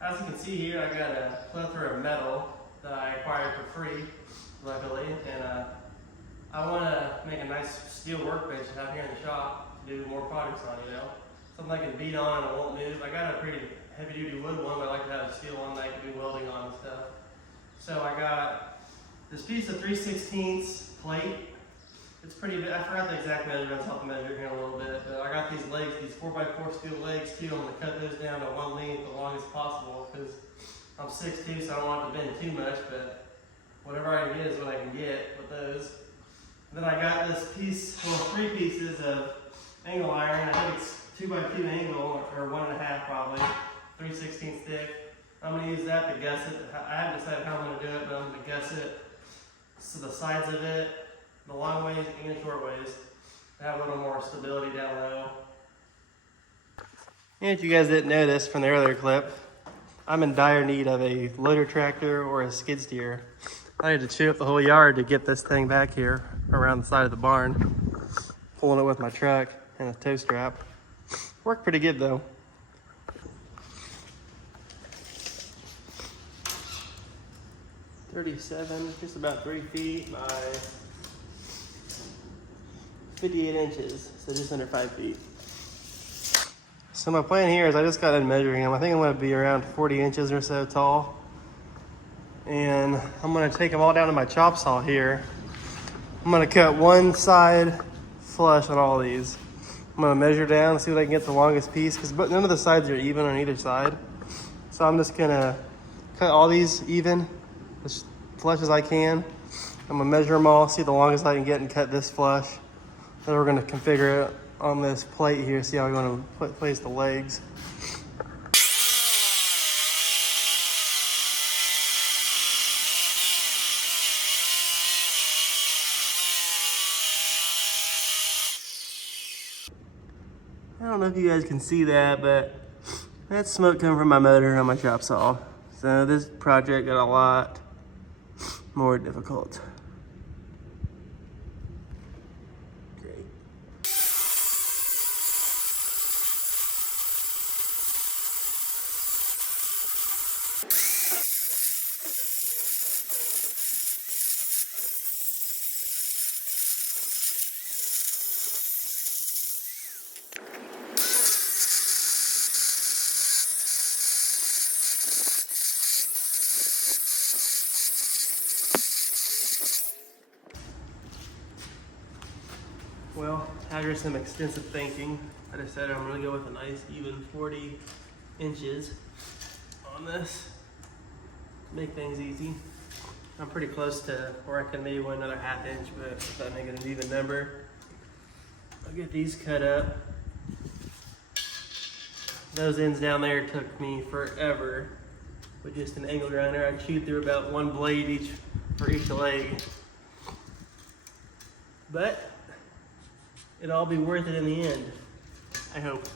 As you can see here, I got a plethora of metal that I acquired for free, luckily, and I want to make a nice steel workbench to have here in the shop to do more projects on, Something I can beat on and it won't move. I got a pretty heavy duty wood one, but I like to have a steel one that I can do welding on and stuff. So I got this piece of 3/16 plate. It's pretty big. I forgot the exact measurements. I'll have to measure here in a little bit. But I got these legs, these 4x4 steel legs too. I'm going to cut those down to one length, the longest possible, because I'm 6'2", so I don't want it to bend too much, but whatever I can get is what I can get with those. Then I got this piece, well, 3 pieces of angle iron. I think it's 2x2 angle, or 1.5 probably, 3/16 thick. I'm going to use that to guss it. I haven't decided how I'm going to do it, but I'm going to guss it. So the sides of it, the long ways and the short ways, to have a little more stability down low. And if you guys didn't notice from the earlier clip, I'm in dire need of a loader tractor or a skid steer. I had to chew up the whole yard to get this thing back here around the side of the barn. Pulling it with my truck and a tow strap. Worked pretty good though. $37, just about 3 feet by 58 inches, so just under 5 feet. So my plan here is I just got done measuring them. I think I'm going to be around 40 inches or so tall. And I'm going to take them all down to my chop saw here. I'm going to cut one side flush on all these. I'm going to measure down, see what I can get the longest piece, because none of the sides are even on either side. So I'm just going to cut all these even, as flush as I can. I'm going to measure them all, see the longest I can get, and cut this flush. Then we're going to configure it on this plate here, see how we're going to place the legs. I don't know if you guys can see that, but that's smoke coming from my motor on my chop saw. So this project got a lot more difficult. Great. Well, after some extensive thinking, I decided I'm gonna go with a nice even 40 inches on this to make things easy. I'm pretty close to where I can maybe go another ½ inch, but if that make it an even number. I'll get these cut up. Those ends down there took me forever with just an angle grinder. I chewed through about 1 blade for each leg. But it'll all be worth it in the end, I hope.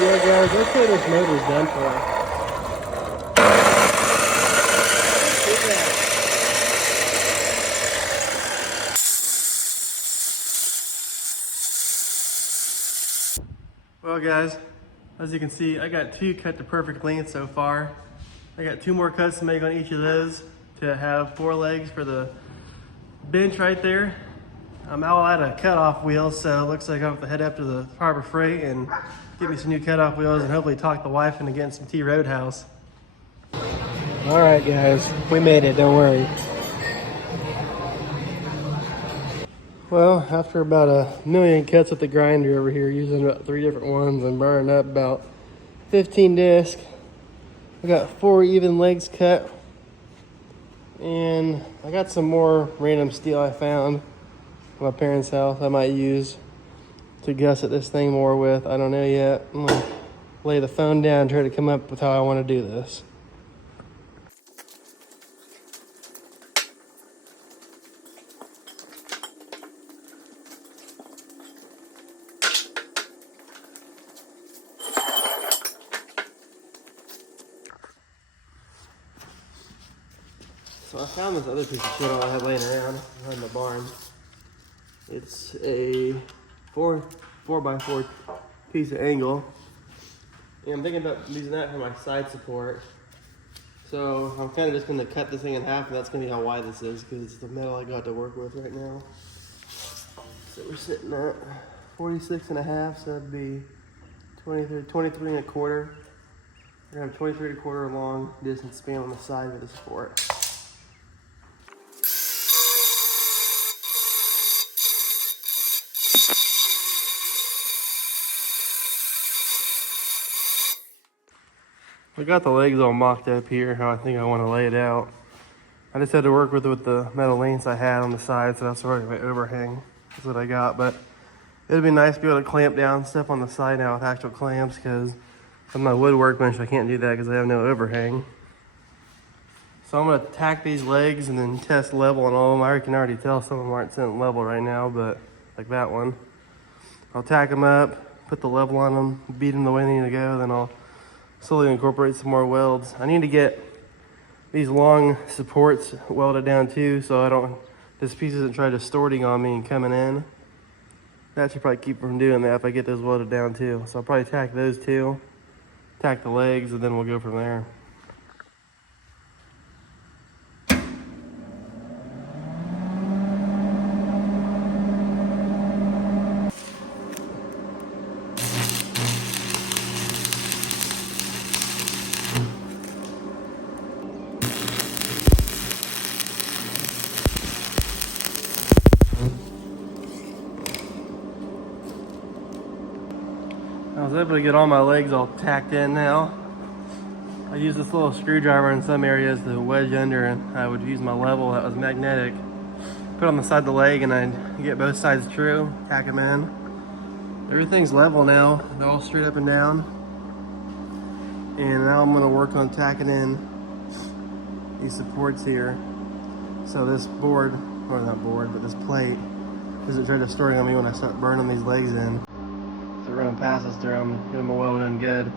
Yeah guys, that's what this motor's done for. Well guys, as you can see, I got 2 cut to perfect length so far. I got 2 more cuts to make on each of those to have 4 legs for the bench right there. I'm out of cutoff wheels, so it looks like I'll have to head up to the Harbor Freight and get me some new cutoff wheels and hopefully talk the wife into getting some T-Roadhouse. All right guys, we made it, don't worry. Well, after about 1,000,000 cuts with the grinder over here, using about 3 different ones and burning up about 15 discs, I got 4 even legs cut. And I got some more random steel I found at my parents' house I might use to gusset this thing more with. I don't know yet. I'm gonna lay the phone down and try to come up with how I want to do this. So I found this other piece of shit I had laying around behind the barn. It's a 4x4 piece of angle. And I'm thinking about using that for my side support. So I'm kind of just gonna cut this thing in half, and that's gonna be how wide this is, because it's the metal I got to work with right now. So we're sitting at 46 and a half, so that'd be 23 and a quarter. We're gonna have 23 and a quarter long distance span on the side of the support. I got the legs all mocked up here, how I think I want to lay it out. I just had to work with the metal lengths I had on the side, so that's sort of my overhang. That's what I got, but it'd be nice to be able to clamp down stuff on the side now with actual clamps, because on my wood workbench I can't do that because I have no overhang. So I'm gonna tack these legs and then test level on all of them. I can already tell some of them aren't sitting level right now, but like that one. I'll tack them up, put the level on them, beat them the way they need to go, then I'll slowly incorporate some more welds. I need to get these long supports welded down too, so this piece isn't trying to distorting on me and coming in. That should probably keep from doing that if I get those welded down too. So I'll probably tack those two, tack the legs, and then we'll go from there. I was able to get all my legs all tacked in now. I used this little screwdriver in some areas to wedge under, and I would use my level that was magnetic. Put it on the side of the leg, and I'd get both sides true, tack them in. Everything's level now, they're all straight up and down. And now I'm gonna work on tacking in these supports here. So this board, or not board, but this plate isn't trying to destroy on me when I start burning these legs in. So running passes through them, get them welded in good.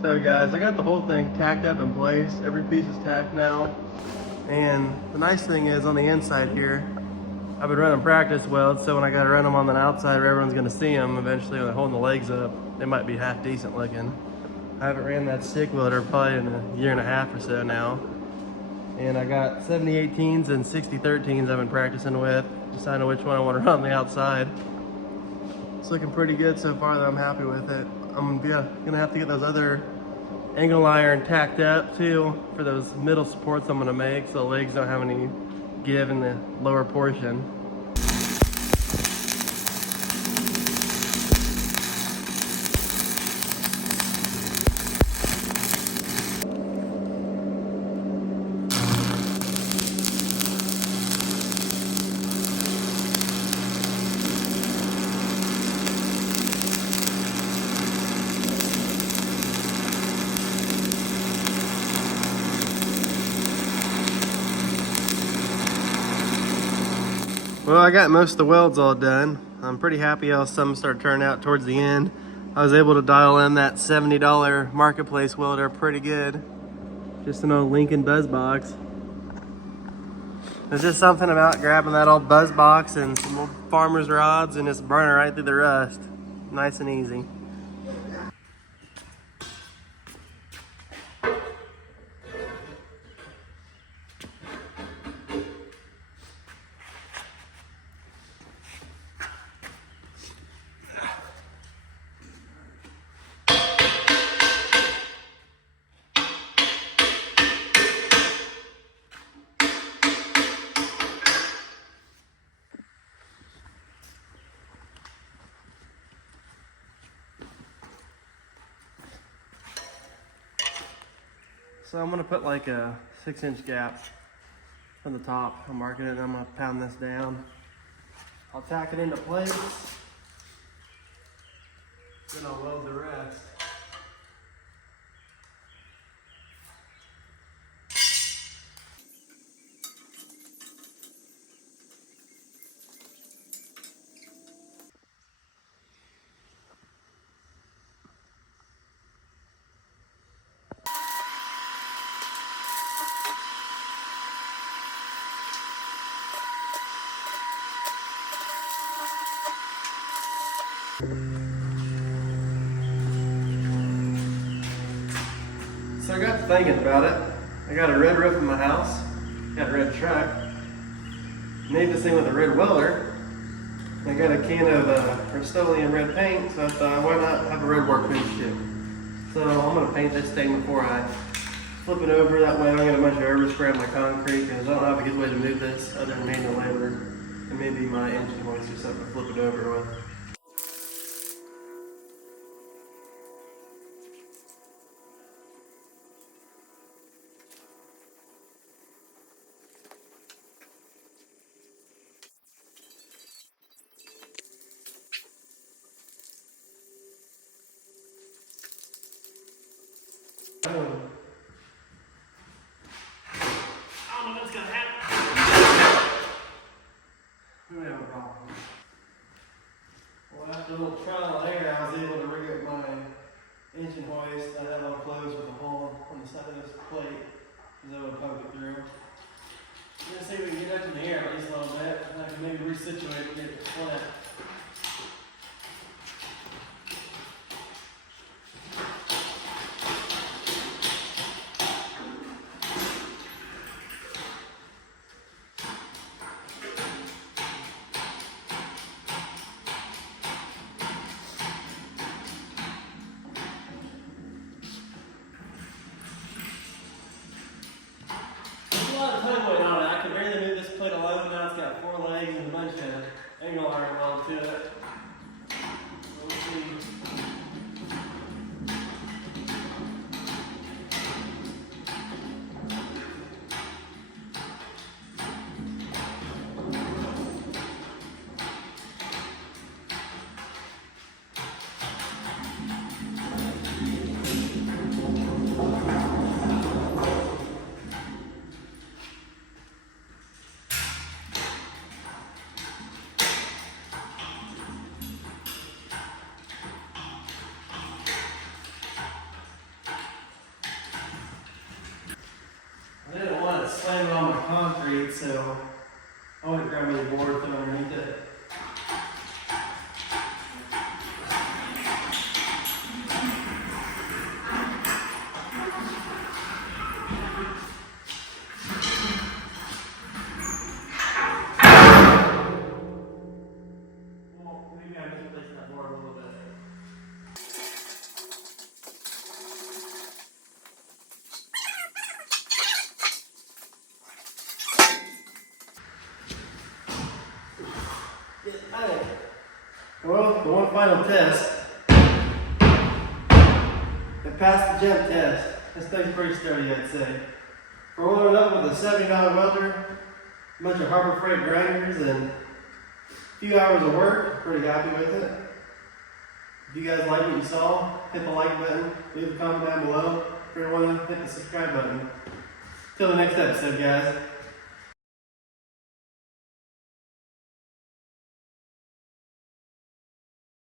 So guys, I got the whole thing tacked up in place. Every piece is tacked now. And the nice thing is on the inside here, I've been running practice welds, so when I gotta run them on the outside where everyone's gonna see them, eventually when they're holding the legs up, they might be half decent looking. I haven't ran that stick welder probably in a year and a half or so now. And I got 70/18s and 60/13s I've been practicing with, deciding which one I want to run on the outside. It's looking pretty good so far, though. I'm happy with it. I'm gonna have to get those other angle iron tacked up too for those middle supports I'm gonna make, so the legs don't have any give in the lower portion. Well, I got most of the welds all done. I'm pretty happy how some started turning out towards the end. I was able to dial in that $70 marketplace welder pretty good. Just an old Lincoln buzz box. There's just something about grabbing that old buzz box and some old farmer's rods and just burning right through the rust. Nice and easy. So I'm gonna put like a 6-inch gap from the top. I'm marking it and I'm gonna pound this down. I'll tack it into place. Then I'll weld the rest. So I got thinking about it. I got a red roof in my house, got a red truck, made this thing with a red welder. I got a can of Rust-Oleum red paint, so I thought, why not have a red workbench too? So I'm going to paint this thing before I flip it over. That way I don't get a bunch of overspray on my concrete, because I don't have a good way to move this other than manual labor. And maybe my engine hoist or something to flip it over with. I don't know what's gonna happen. We have a problem. Well, after a little trial and error, I was able to rig up my engine hoist. I had it all closed with a hole on the side of this plate, because I would poke it through. I'm gonna see if we can get up in the air at least a little bit, and I can maybe resituate and get it flat. There's a lot of tug weight on it. I could barely move this plate alone. Now it's got 4 legs and a bunch of angle iron welded to it. So let's see. I didn't want to slam it on my concrete, so I went and grabbed my board from underneath it. Well, maybe I misplaced that board a little bit. Well, the one final test, it passed the gem test. This thing's pretty sturdy, I'd say. We're loaded up with a $70 welder, a bunch of Harbor Freight grinders, and a few hours of work. Pretty happy with it. If you guys like what you saw, hit the like button, leave a comment down below. If you want to hit the subscribe button. Till the next episode, guys.